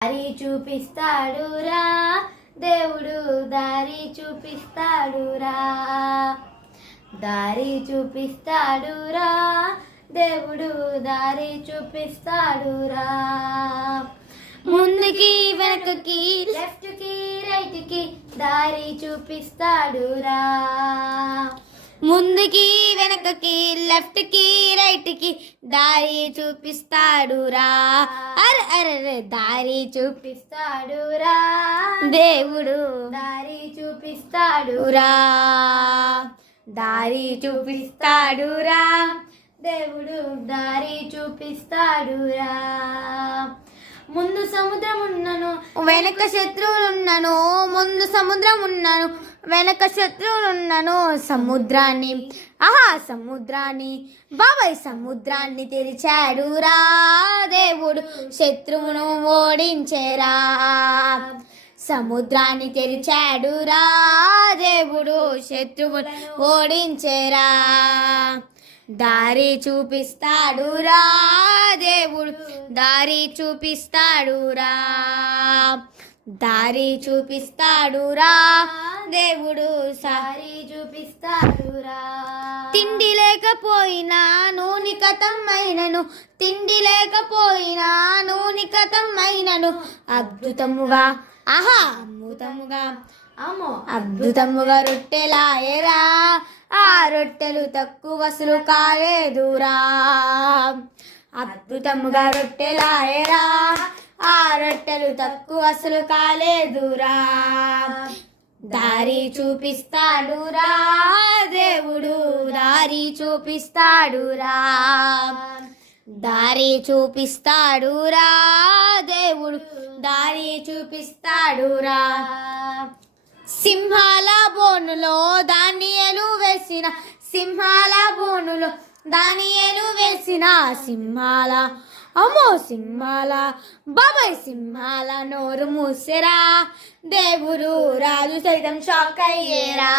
దారి చూపిస్తాడురా దేవుడు, దారి చూపిస్తాడురా, దారి చూపిస్తాడురా దేవుడు, దారి చూపిస్తాడురా. ముందుకి వెనకకి లెఫ్ట్ కి రైట్ కి దారి చూపిస్తాడురా. ముందుకి వెనకకి లెఫ్ట్ కి రైట్ కి దారి చూపిస్తాడురా. అరే అరే దారి చూపిస్తాడురా దేవుడు, దారి చూపిస్తాడురా, దారి చూపిస్తాడురా దేవుడు, దారి చూపిస్తాడురా. ముందు సముద్రం ఉన్నను వెనక శత్రువులున్నను, ముందు సముద్రం ఉన్నను వెనక శత్రువులున్నను. సముద్రాన్ని సముద్రాన్ని బాబాయ్ సముద్రాన్ని తెరిచాడురా దేవుడు, శత్రువును ఓడించేరా. సముద్రాన్ని తెరిచాడురా దేవుడు, శత్రువును ఓడించేరా. దారి చూపిస్తాడురా దేవుడు, దారి చూపిస్తాడురా, దారి చూపిస్తాడురా దేవుడు, దారి చూపిస్తాడురా. తిండి లేకపోయినా నూనె కథమైనను, తిండి లేకపోయినా నూనె కథమైనను. అద్భుతముగా అద్భుతముగా అద్భుతముగా రొట్టెలాయరా, ఆ రొట్టెలు తక్కువసలు కాలేదురా. అద్భుతముగా రొట్టెలాయరా, ఆ రొట్టెలు తక్కువసలు కాలేదురా. దారి చూపిస్తాడురా దేవుడు, దారి చూపిస్తాడురా, దారి చూపిస్తాడురా దేవుడు, దారి చూపిస్తాడురా. సింహాల బోనులో దానియేలు వేసిన, సింహాల బోనులో దానియేలు వేసిన. సింహాల సింహాల బాబాయ్ సింహాల నోరు మూసెరా దేవుడు, రాజు సైతం షాక్ అయ్యేరా.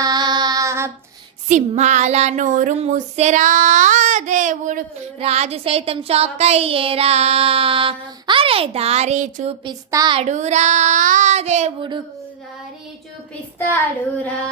సింహాల నోరు మూసెరా దేవుడు, రాజు సైతం షాక్ అయ్యేరా. అరే దారి చూపిస్తాడురా దేవుడు, దారి చూపిస్తాడురా.